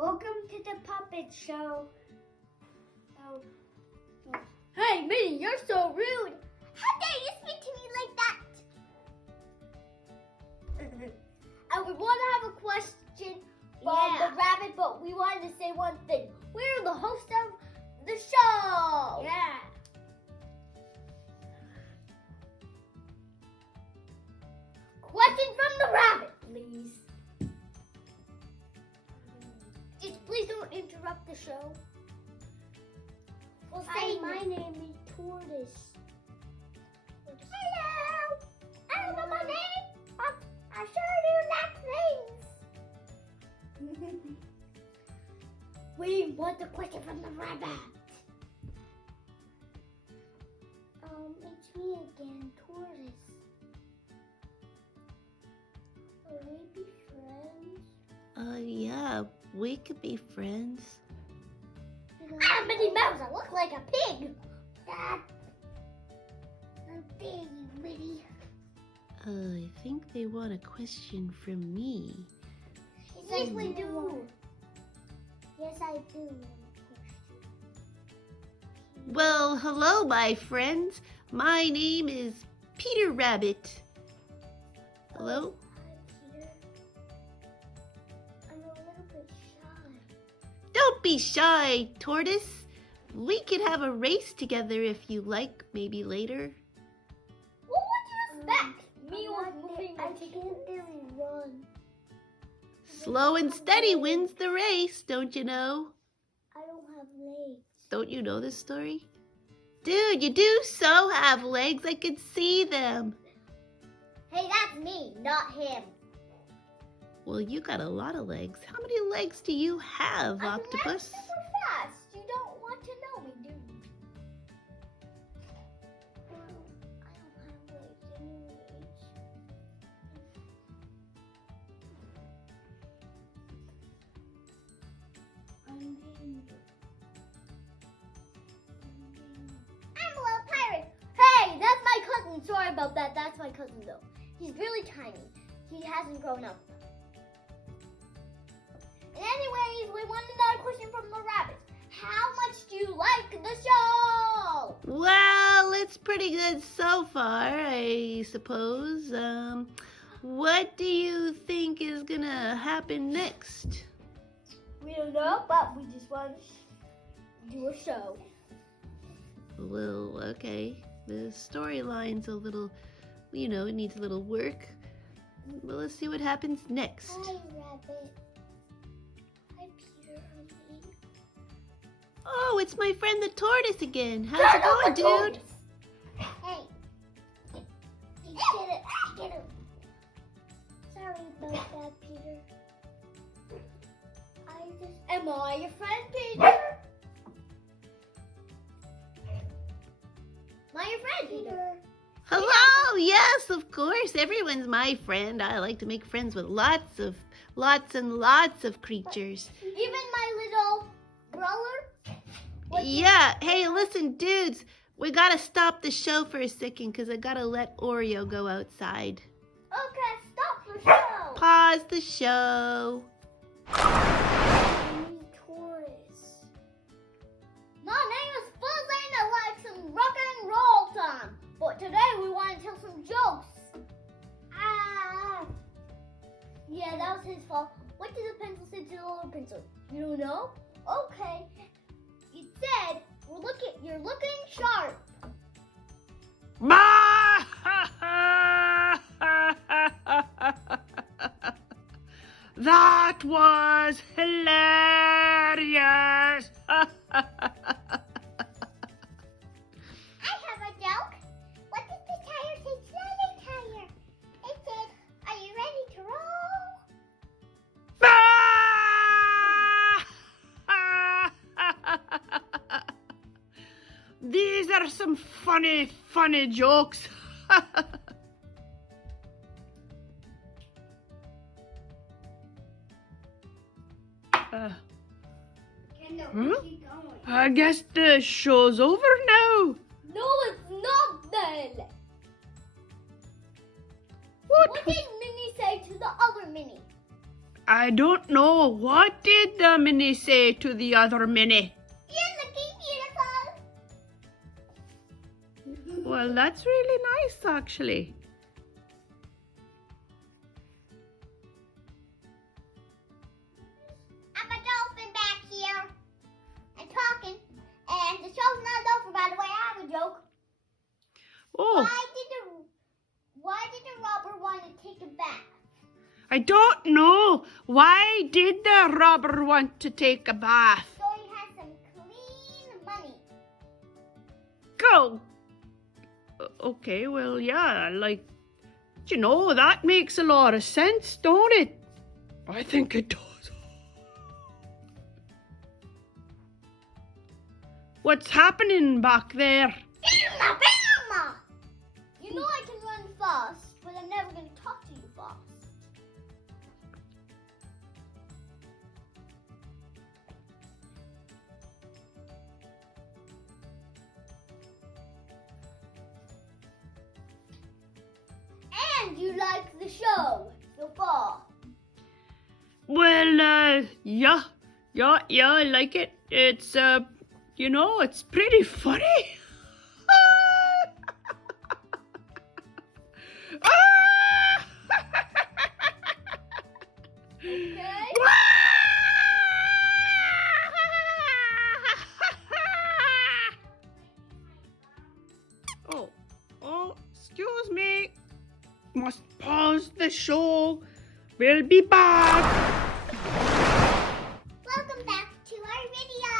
Welcome to the puppet show. Oh. Hey, Minnie, you're so rude. How dare you speak to me like that? And we want to have a question from the rabbit, but we wanted to say one thing. We're the host of the show. Yeah. Question from the rabbit, please. Just please don't interrupt the show. We'll say My name is Tortoise. hello. I don't know my name, but I sure do like things. We want the question from the rabbit. It's me again, Tortoise. Will we be friends? Yeah, we could be friends. I'm Minnie Mouse. I look like a pig. Dad. I'm big, Minnie. I think they want a question from me. Yes, we do. Yes, I do. Well, hello, my friends. My name is Peter Rabbit. Hello? Hi, Peter. I'm a little bit shy. Don't be shy, Tortoise. We could have a race together if you like, maybe later. Well, what do you expect? Me I'm was not moving I my can't really run. Slow and steady wins the race, don't you know? I don't have legs. Don't you know this story? Dude, you do so have legs. I could see them. Hey, that's me, not him. Well, you got a lot of legs. How many legs do you have, I'm Octopus? super fast. You don't want to know me, do you? Well, I don't have legs anyways. I'm being... I'm a little pirate. Hey, that's my cousin. Sorry about that. That's my cousin, though. He's really tiny. He hasn't grown up. And anyways, we want another question from the rabbits. How much do you like the show? Well, it's pretty good so far, I suppose. What do you think is gonna happen next? We don't know, but we just want to do a show. Well, okay. The storyline's a little, it needs a little work. Well, let's see what happens next. Hi, Rabbit. Hi, Peter. Honey. Oh, it's my friend the tortoise again. How's it going, dude? Hey. Get it. Get it. Sorry about that, Peter. I just... Am I your friend, Peter? Am I your friend, Peter? Peter. Hello, yes, of course. Everyone's my friend. I like to make friends with lots and lots of creatures. Even my little brother? Yeah, hey, listen, dudes. We gotta stop the show for a second because I gotta let Oreo go outside. Okay, stop the show. Pause the show. I'm Taurus. My name is Fuzz and I like some rock and roll time. But today we want to tell some jokes. Ah! Yeah, that was his fault. What did the pencil say to the little pencil? You don't know? Okay. It said, you're looking sharp. That was hilarious. I have a joke. What did the tire say to the other tire? It said, are you ready to roll? These are some funny jokes. Keep going. I guess the show's over now. No, it's not then. What? What did Minnie say to the other Minnie? I don't know. What did the Minnie say to the other Minnie? You're looking beautiful. Well, that's really nice, actually. I'm a dolphin back here and talking. And the show's not over, by the way. I have a joke. Oh, Why did the robber want to take a bath? I don't know. Why did the robber want to take a bath? So he has some clean money. Go. Okay, well, yeah, like, that makes a lot of sense, don't it? I think it does. What's happening back there? Bama! You know I can run fast, but I'm never going to talk to you fast. And you like the show so far? Well, yeah, I like it. It's, it's pretty funny. Okay. Oh, excuse me. Must pause the show. We'll be back. Welcome back to our video.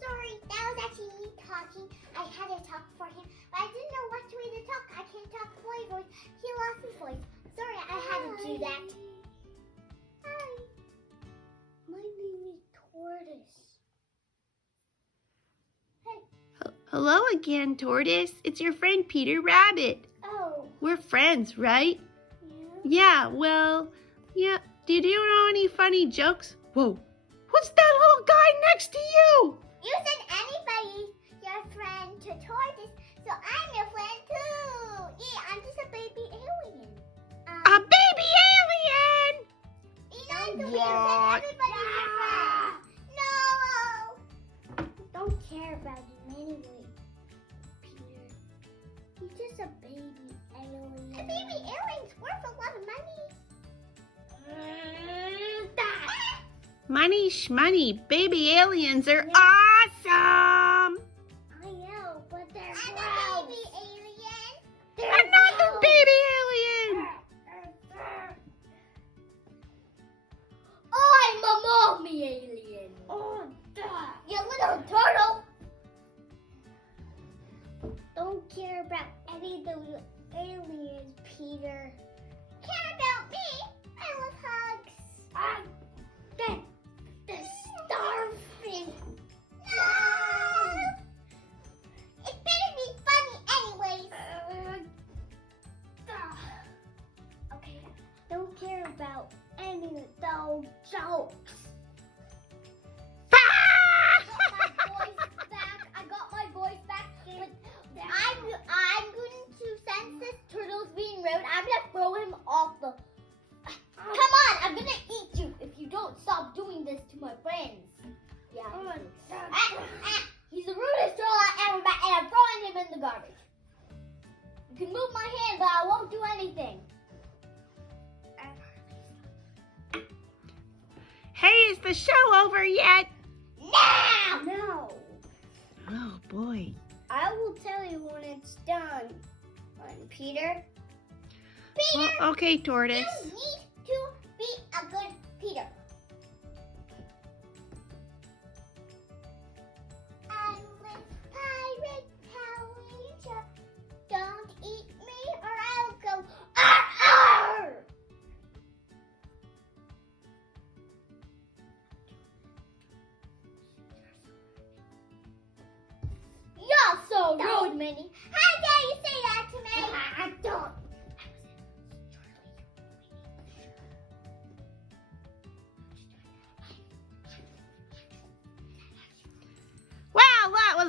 Sorry, that was actually me talking. I had to talk for him, but I didn't know which way to talk. I can't talk boy voice. He lost his voice. Sorry, I had to do that. Hi. My name is Tortoise. Hello again, Tortoise. It's your friend Peter Rabbit. Oh. We're friends, right? Yeah. Yeah, well, yeah. Did you know any funny jokes? Whoa. What's that little guy next to you? You said anybody's your friend to Tortoise, so I'm your friend too. Yeah, I'm just a baby alien. A baby alien! You know, so you What? said everybody's your friend. No! Don't care about him anyway, Peter. He's just a baby alien. A baby alien's worth a lot of money. Money shmoney, baby aliens are awesome! I know, but they're gross. A baby alien. Another baby alien! I'm a mommy alien. Oh, you little turtle. Don't care about any of those aliens, Peter. Care about me? I love hugs. The starfish. No! It better be funny anyways. Okay, don't care about any of those jokes. I got my voice back. But I'm going to sense this turtle's being rude. I'm gonna throw him off the. Come on! I'm gonna eat you if you don't stop doing this to my friends. Yeah. He's the rudest troll I ever met, and I'm throwing him in the garbage. You can move my hand, but I won't do anything. Hey, is the show over yet? No. Oh, boy. I will tell you when it's done. Peter. Well, okay, Tortoise. You need to be a good Peter. Endless pirate Power Ranger. Don't eat me or I'll go arr! You're so rude, Minnie. How dare you say that to me? I don't.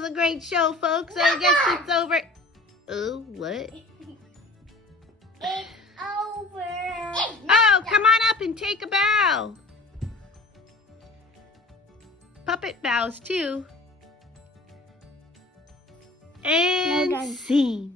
a great show, folks. I guess it's over. Oh, what? It's over. Oh, come on up and take a bow. Puppet bows, too. And done. scene.